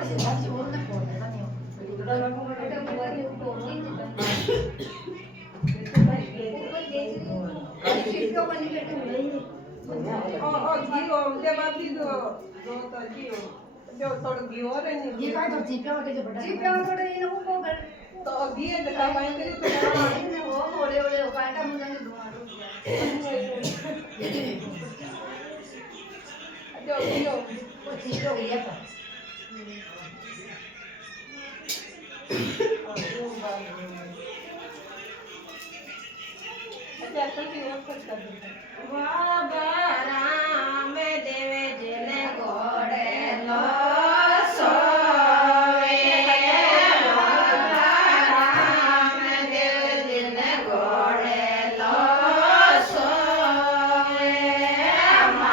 પડશે સાચી ઓર ને ફોન નહીં ये काय तो जीपे वाले जो बड़ा जीपे वाले थोड़े ये लोगों को कर तो अभी ये दिखा पाएंगे तो ना वो ओले ओले कांटा मुझे नहीं दूंगा जो यो वो चीज हो गया पर अच्छा तो की और कुछ कर दो वाह बारा